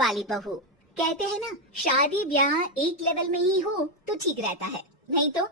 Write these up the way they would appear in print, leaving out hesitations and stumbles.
वाली बहू। कहते हैं ना, शादी ब्याह एक लेवल में ही हो तो ठीक रहता है, नहीं तो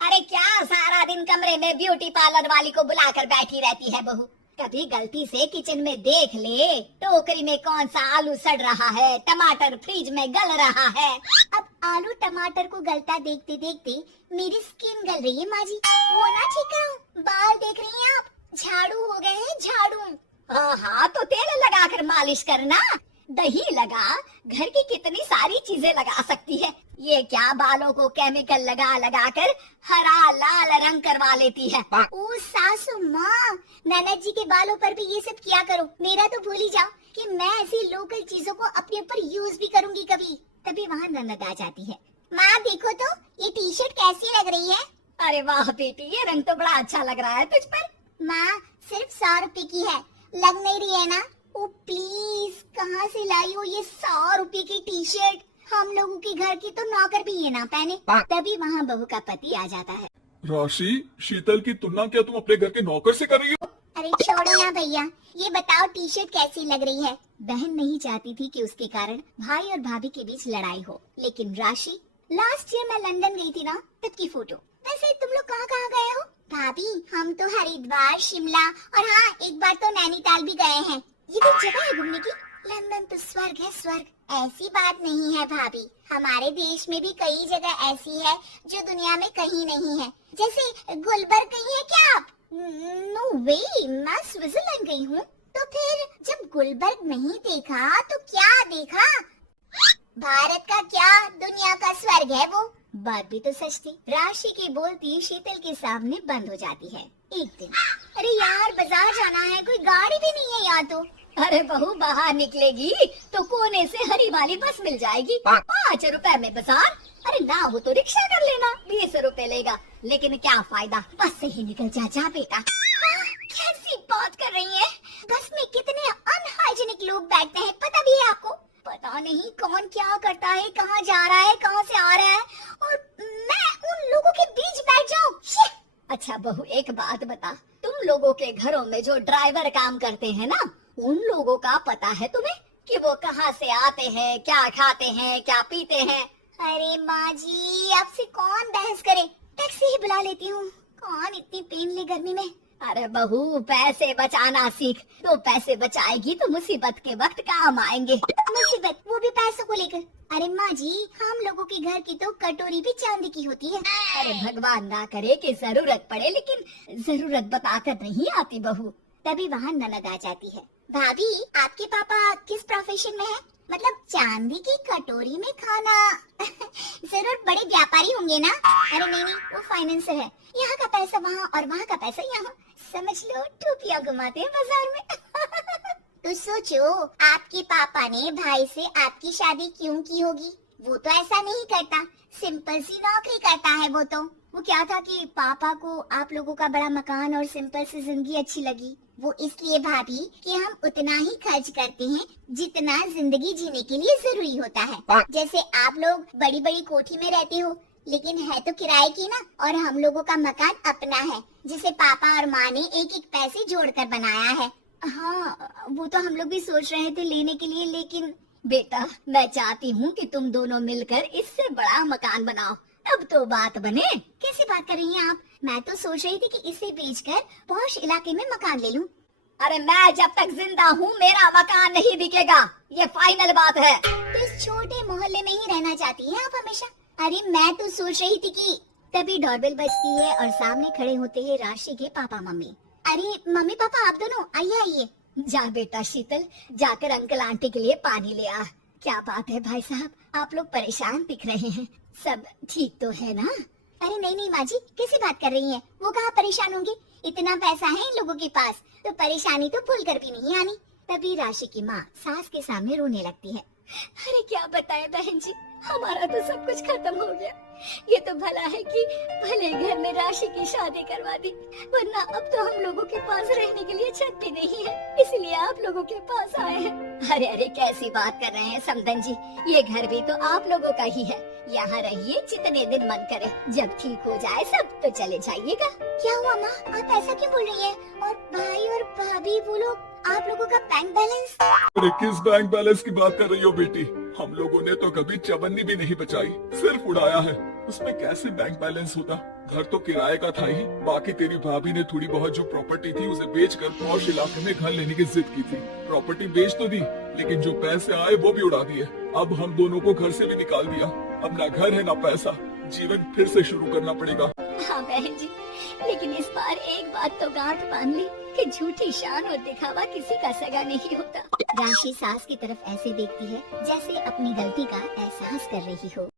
अरे क्या सारा दिन कमरे में ब्यूटी पार्लर वाली को बुलाकर बैठी रहती है बहू। कभी गलती से किचन में देख ले टोकरी में कौन सा आलू सड़ रहा है, टमाटर फ्रिज में गल रहा है। अब आलू टमाटर को गलता देखते देखते मेरी स्किन गल रही है माँ जी। वो ना ठीक कराऊं, बाल देख रही हैं आप, झाड़ू हो गए हैं झाड़ू। हाँ तो तेल लगाकर मालिश करना, दही लगा, घर की कितनी सारी चीजें लगा सकती है। ये क्या बालों को केमिकल लगा लगा कर हरा लाल रंग करवा लेती है। ओ सासू माँ, ननद जी के बालों पर भी ये सब किया करो। मेरा तो भूल ही जाओ कि मैं ऐसी लोकल चीजों को अपने ऊपर यूज भी करूंगी कभी। तभी वहाँ ननद आ जाती है। माँ देखो तो ये टी शर्ट कैसी लग रही है। अरे वाह बेटी, ये रंग तो बड़ा अच्छा लग रहा है तुझ पर। माँ सिर्फ 100 रुपए की है, लग नहीं रही है ना। ओ प्लीज, कहाँ से लाई हो ये 100 रुपए की टी शर्ट। हम लोगों के घर की तो नौकर भी ये ना पहने। तभी वहाँ बहू का पति आ जाता है। राशि, शीतल की तुलना क्या तुम अपने घर के नौकर से कर रही हो? अरे छोड़ो ना भैया, ये बताओ टी शर्ट कैसी लग रही है। बहन नहीं चाहती थी कि उसके कारण भाई और भाभी के बीच लड़ाई हो, लेकिन राशि, लास्ट ईयर मैं लंदन गई थी ना, तब की फोटो। वैसे तुम लोग कहाँ कहाँ गए हो? भाभी हम तो हरिद्वार, शिमला और हाँ एक बार तो नैनीताल भी गए हैं। ये कोई जगह है घूमने की? लंदन तो स्वर्ग है स्वर्ग। ऐसी बात नहीं है भाभी, हमारे देश में भी कई जगह ऐसी है जो दुनिया में कहीं नहीं है। जैसे गुलबर्ग गई है क्या आप? नो वे, मैं स्विट्जरलैंड गई हूँ। तो फिर जब गुलबर्ग नहीं देखा तो क्या देखा? भारत का क्या, दुनिया का स्वर्ग है वो। बात भी तो सच थी। राशि की बोलती शीतल के सामने बंद हो जाती है। एक दिन, अरे यार बाजार जाना है, कोई गाड़ी भी नहीं है यहाँ तो। अरे बहू बाहर निकलेगी तो कोने से हरी वाली बस मिल जाएगी, 5 रुपए में बाजार। अरे ना हो तो रिक्शा कर लेना, 20 रुपए लेगा। लेकिन क्या फायदा, बस से ही निकल जा बेटा। कैसी बात कर रही है? बस में कितने अनहाइजीनिक लोग बैठते हैं, पता भी है आपको? पता नहीं कौन क्या करता है, कहाँ जा रहा है, कहाँ से आ रहा है, और मैं उन लोगों के बीच बैठ जाऊं। अच्छा बहू एक बात बता, तुम लोगों के घरों में जो ड्राइवर काम करते हैं ना, उन लोगों का पता है तुम्हें कि वो कहाँ से आते हैं, क्या खाते हैं, क्या पीते हैं? अरे माँ जी, आपसे कौन बहस करे, टैक्सी ही बुला लेती हूँ। कौन इतनी पेन ले गर्मी में। अरे बहू पैसे बचाना सीख, तो पैसे बचाएगी तो मुसीबत के वक्त काम आएंगे। मुसीबत, वो भी पैसों को लेकर? अरे माँ जी, हम लोगों के घर की तो कटोरी भी चांदी की होती है। अरे भगवान ना करे कि जरूरत पड़े, लेकिन जरूरत बताकर नहीं आती बहू। तभी वहाँ ननद आ जाती है। भाभी आपके पापा किस प्रोफेशन में है? मतलब चांदी की कटोरी में खाना। जरूर बड़े व्यापारी होंगे ना? अरे नहीं नहीं, वो फाइनेंसर है। यहाँ का पैसा वहाँ और वहाँ का पैसा यहाँ, समझ लो टोपियाँ घुमाते हैं बाजार में। तो सोचो, आपके पापा ने भाई से आपकी शादी क्यों की होगी? वो तो ऐसा नहीं करता, सिंपल सी नौकरी करता है वो तो। वो क्या था कि पापा को आप लोगों का बड़ा मकान और सिंपल सी जिंदगी अच्छी लगी। वो इसलिए भाभी कि हम उतना ही खर्च करते हैं जितना जिंदगी जीने के लिए जरूरी होता है। जैसे आप लोग बड़ी बड़ी कोठी में रहते हो, लेकिन है तो किराए की ना, और हम लोगों का मकान अपना है, जिसे पापा और माँ ने एक एक पैसे जोड़कर बनाया है। हाँ वो तो हम लोग भी सोच रहे थे लेने के लिए, लेकिन बेटा मैं चाहती हूँ कि तुम दोनों मिलकर इससे बड़ा मकान बनाओ, अब तो बात बने। कैसी बात कर रही हैं आप? मैं तो सोच रही थी कि इसे बेचकर पॉश इलाके में मकान ले लूं। अरे मैं जब तक जिंदा हूँ मेरा मकान नहीं बिकेगा, ये फाइनल बात है। तो इस छोटे मोहल्ले में ही रहना चाहती हैं आप हमेशा? अरे मैं तो सोच रही थी कि तभी डोरबेल बजती है और सामने खड़े होते हैं राशि के पापा मम्मी। अरे मम्मी पापा आप दोनों आइए आइए। जा बेटा शीतल, जाकर अंकल आंटी के लिए पानी ले आ। क्या बात है भाई साहब, आप लोग परेशान दिख रहे हैं, सब ठीक तो है ना? अरे नहीं नहीं माँ जी, कैसी बात कर रही हैं? वो कहाँ परेशान होंगे, इतना पैसा है इन लोगों के पास, तो परेशानी तो भूल कर भी नहीं आनी। तभी राशि की माँ सास के सामने रोने लगती है। अरे क्या बताएं बहन जी, हमारा तो सब कुछ खत्म हो गया। ये तो भला है कि भले घर में राशि की शादी करवा दी, वरना अब तो हम लोगों के पास रहने के लिए छत भी नहीं है, इसलिए आप लोगों के पास आए हैं। अरे अरे कैसी बात कर रहे हैं समधन जी, ये घर भी तो आप लोगों का ही है, यहाँ रहिए जितने दिन मन करे, जब ठीक हो जाए सब तो चले जाइएगा। क्या हुआ माँ, आप ऐसा क्यों बोल रही हैं? और भाई और भाभी वो लोग आप लोगों का बैंक बैलेंस? अरे किस बैंक बैलेंस की बात कर रही हो बेटी? हम लोगों ने तो कभी चवन्नी भी नहीं बचाई, सिर्फ उड़ाया है। उसमें कैसे बैंक बैलेंस होता? घर तो किराए का था ही। बाकी तेरी भाभी ने थोड़ी बहुत जो प्रॉपर्टी थी उसे बेचकर पॉश इलाके में घर लेने की जिद की थी। प्रॉपर्टी बेच तो दी, लेकिन जो पैसे आए वो भी उड़ा दिए। अब हम दोनों को घर से भी निकाल दिया। अब ना घर है ना पैसा, जीवन फिर से शुरू करना पड़ेगा। हाँ बहन जी, लेकिन इस बार एक बात तो गांठ बांध ली कि झूठी शान और दिखावा किसी का सगा नहीं होता। राशि सास की तरफ ऐसे देखती है जैसे अपनी गलती का एहसास कर रही हो।